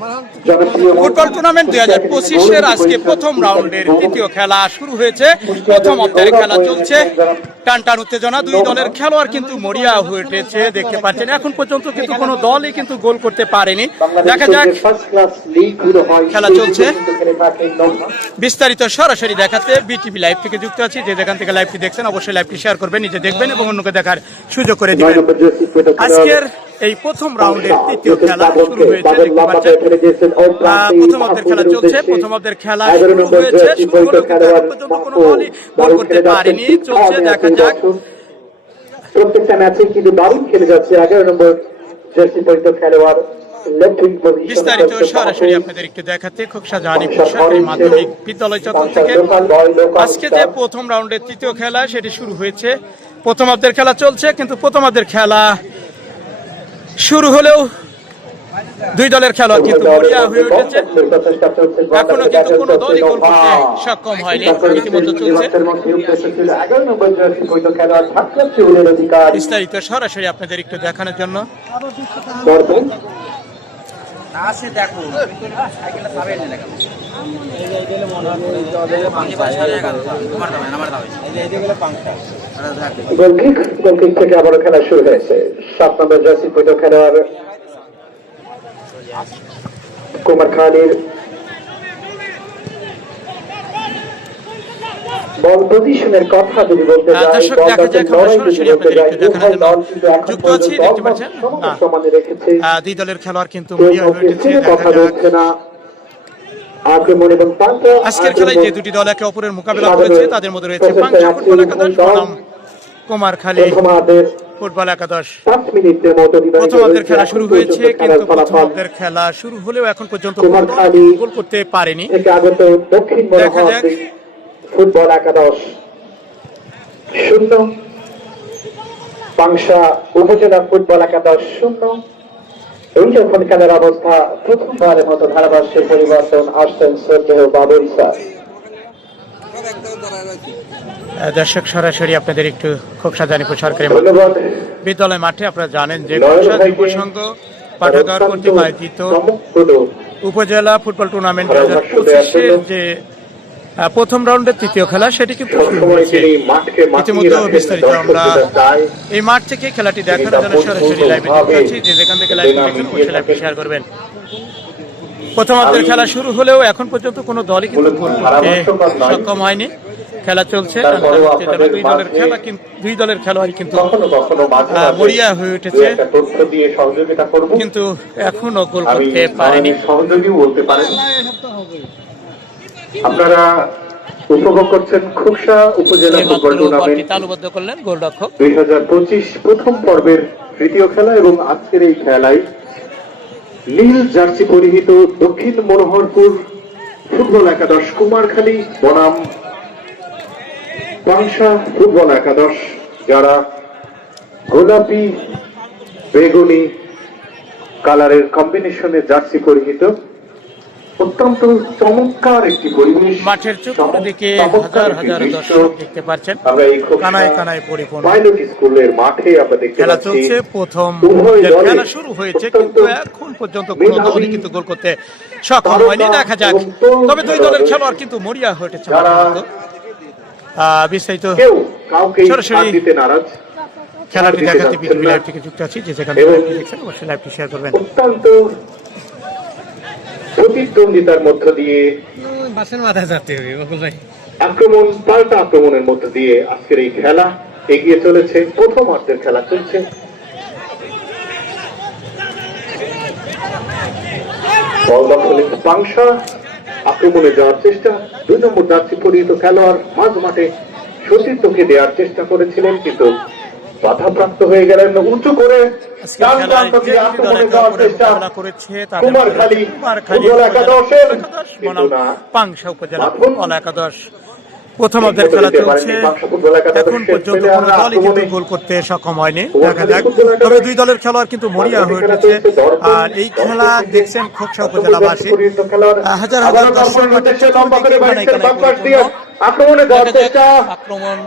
Football tournament দুই হাজার পঁচিশের আজকে প্রথম রাউন্ডের তৃতীয় খেলা শুরু হয়েছে। প্রথম অধ্যায়ের খেলা চলছে। টান টান উত্তেজনা দুই দলের খেলোয়াড় কিন্তু মরিয়া হয়ে উঠেছে দেখতে পাচ্ছেন। এখন পর্যন্ত কিন্তু কোনো দলই কিন্তু গোল করতে পারেনি। দেখা যাক। খেলা চলছে। বিস্তারিত সরাসরি দেখাতে বিটিভি লাইভ থেকে যুক্ত আছি। যে যেখান থেকে লাইভটি দেখছেন অবশ্যই লাইভটি শেয়ার করবেন নিজে দেখবেন এবং অন্যকে দেখার সুযোগ করে দিবেন। আজকের এই প্রথম রাউন্ডের তৃতীয় খেলা শুরু হয়েছে দেখতে পাচ্ছেন। আহ, প্রথম অর্ধের খেলা চলছে প্রথম অর্ধের খেলা শুরু হয়েছে শুরু হলেও কিন্তু এখন পর্যন্ত কোনো দলই গোল করতে পারেনি চলছে দেখা যাক। প্রত্যেকটা ম্যাচে কিন্তু দারুণ খেলে যাচ্ছে এগারো নম্বর জার্সি পরিত খেলোয়াড় লেফট উইং পজিশন বিস্তারিত সরাসরি আপনাদের একটু দেখাতে মাধ্যমিক বিদ্যালয় চত্বর থেকে আজকে যে প্রথম রাউন্ডের তৃতীয় খেলা সেটি শুরু হয়েছে। প্রথমার্ধের খেলা চলছে কিন্তু প্রথমার্ধের খেলা শুরু হলেও দুই দলের খেলোয়াড় কিন্তু মরিয়া হয়ে উঠেছে। এখনও কিন্তু কোনো দলই গোল করতে সক্ষম হয়নি। ইতিমধ্যে চলছে। বিস্তারিত সরাসরি আপনাদের একটু দেখানোর জন্য। করবেন আসে দেখো। সাইকেলটা সাবে এনে দেখো আমার দামে আমার দামে। গোলকিক গোলকিক থেকে আবারও খেলা শুরু হয়েছে। সাত নম্বর জার্সি খেলোয়াড় কুমার খানের বল পজিশনের কথা যদি বলতে যাই দেখা যাক আমরা লড়াই যদি সরাসরি বলতে যাই দেখানোর জন্য দল কিন্তু এখন যুক্ত আছি দেখতে পাচ্ছেন? সমানে রেখেছে। দুই দলের খেলোয়াড় কিন্তু মরিয়া হয়ে উঠেছে দেখা যাক। পাল্টা আজকের খেলায় যে দুটি দল একে অপরের মোকাবেলা করেছে তাদের মধ্যে রয়েছে ফুটবল একাদশ বনাম কুমারখালী ফুটবল একাদশ। প্রথমার্ধের খেলা শুরু হয়েছে কিন্তু প্রথমার্ধের খেলা শুরু হলেও এখন পর্যন্ত গোল করতে পারেনি। দেখা যাক। ফুটবল একাদশ শূন্য। পাংশা উপজেলা ফুটবল একাদশ শূন্য। এই যখন খেলার অবস্থা প্রথমবারের মতো ধারাভাষ্যের পরিবর্তন আসছেন শ্রদ্ধেয় বাবুল স্যার। দর্শক সরাসরি আপনাদের একটু খোকসা জানিপুর সরকারি বিদ্যালয় মাঠে আপনারা জানেন যে নয়ন খোকসা যুব ভাইকে সংঘ পাঠাগার কর্তৃক আয়োজিত উপজেলা ফুটবল টুর্নামেন্ট দু যে প্রথম রাউন্ডের তৃতীয় খেলা সেটি কিন্তু শুরু হয়েছে ইতিমধ্যে বিস্তারিত আমরা এই মাঠ থেকে খেলাটি দেখার জন্য সরাসরি লাইভে যুক্ত আছি। যে যেখান থেকে লাইভ দেখবেন অবশ্যই লাইভটি শেয়ার করবেন। প্রথমার্ধের খেলা শুরু হলেও এখন পর্যন্ত কোনো দলই কিন্তু গোল করতে সক্ষম হয়নি। খেলা চলছে। দুই দলের খেলা কিন্তু দুই দলের খেলোয়াড়ই কিন্তু মরিয়া হয়ে উঠেছে। একটা তথ্য দিয়ে সহযোগিতা করব। কিন্তু এখনও গোল করতে পারেনি। আপনারা উপভোগ করছেন খুকসা উপজেলা ফুটবল টুর্নামেন্ট তালুবদ্ধ করলেন গোলরক্ষক। দুই হাজার পঁচিশ প্রথম পর্বের তৃতীয় খেলা এবং আজকের এই খেলায় নীল জার্সি পরিহিত দক্ষিণ মনোহরপুর ফুটবল একাদশ কুমারখালী বনাম পাংশা ফুটবল একাদশ যারা গোলাপি বেগুনি কালারের কম্বিনেশনে জার্সি পরিহিত অত্যন্ত চমৎকার একটি পরিবেশ। মাঠের চতুর্দিকে হাজার হাজার দর্শক দেখতে পাচ্ছেন। কানায় কানায় পরিপূর্ণ। স্কুলের মাঠে আমরা দেখতে খেলা চলছে প্রথম খেলা শুরু হয়েছে কিন্তু এখন পর্যন্ত কোনো দলই কিন্তু গোল করতে সক্ষম হয়নি। দেখা যাক। তবে দুই দলের খেলোয়াড় কিন্তু মরিয়া হয়ে উঠেছে বিস্তারিত সরাসরি দিতে নারাজ। খেলাটি দেখাতে যাচ্ছেন বিটিভি না। লাইভ থেকে যুক্ত আছি যে যেখানে লাইভটি দেখছেন অবশ্যই লাইভটি শেয়ার করবেন। অত্যন্ত প্রতিদ্বন্দ্বিতার মধ্য দিয়ে আক্রমণ পাল্টা আক্রমণের মধ্য দিয়ে আজকের এই খেলা এগিয়ে চলেছে। প্রথম অর্ধের খেলা চলছে। পাংশা আক্রমণে যাওয়ার চেষ্টা। দুই নম্বর জার্সি পরিহিত খেলোয়াড় মাঝ মাঠে সতীর্থকে দেওয়ার চেষ্টা করেছিলেন কিন্তু বাধাপ্রাপ্ত হয়ে গেলেন উঁচু করে। পাংশা উপজেলা। একাদশ। খেলা চলছে এখন পর্যন্ত কোনো দলই কিন্তু গোল করতে সক্ষম হয়নি। দেখা যাক। তবে দুই দলের খেলোয়াড় কিন্তু মরিয়া হয়ে উঠেছে। আর এই খেলা দেখছেন খোকসা উপজেলাবাসী হাজার হাজার দর্শক আক্রমণে দেওয়ার চেষ্টা। আক্রমণ।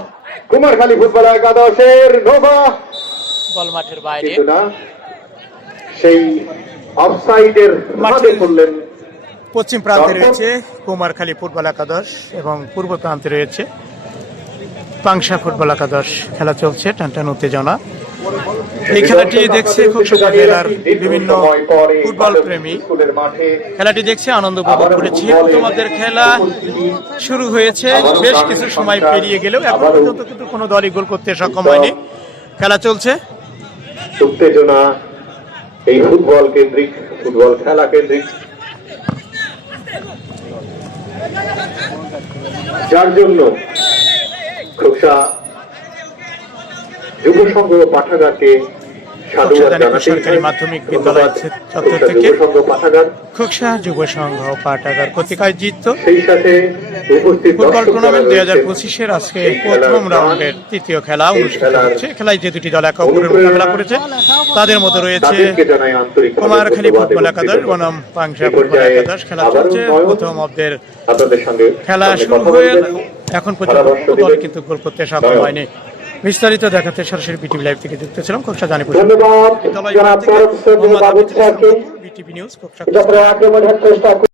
কুমারখালী ফুটবল একাদশের নোভা। বল মাঠের বাইরে। সেই অফসাইডের মাঠে করলেন পশ্চিম প্রান্তে। রয়েছে কুমারখালী ফুটবল একাদশ এবং পূর্ব প্রান্তে রয়েছে পাংশা ফুটবল একাদশ। খেলা চলছে টানটান উত্তেজনা। এই খেলাটি দেখছে খুব জেলার বিভিন্ন ফুটবল প্রেমী। খেলাটি দেখছে, আনন্দ উপভোগ করেছি। তোমাদের খেলা শুরু হয়েছে। বেশ কিছু সময় পেরিয়ে গেলেও এখন পর্যন্ত কিন্তু কোনো দলই গোল করতে সক্ষম হয়নি। খেলা চলছে। উত্তেজনা, এই ফুটবল কেন্দ্রিক, ফুটবল খেলা কেন্দ্রিক। যার জন্য খোকসা যুব সংঘ পাঠাগারকে সরকারি মাধ্যমিক বিদ্যালয় চত্বর থেকে। যুব সংঘ পাঠাগার খোকসা যুব সংঘ জিতত ফুটবল টুর্নামেন্ট দুই হাজার পঁচিশের আজকে প্রথম রাউন্ডের তৃতীয় খেলা অনুষ্ঠিত হচ্ছে। খেলায় যে দুটি দল একে অপরের মোকাবেলা করেছে তাদের মধ্যে রয়েছে কুমারখালী ফুটবল একাদশ বনাম পাংশা ফুটবল একাদশ। খেলা চলছে। প্রথম অব্দের খেলা শুরু হয়ে এখন পর্যন্ত দল কিন্তু গোল করতে সক্ষম হয়নি। বিস্তারিত দেখাতে সরাসরি বিটিভি লাইভ থেকে যুক্ত ছিলাম। খোকসা শাহকে বিটিভি নিউজ খোকসা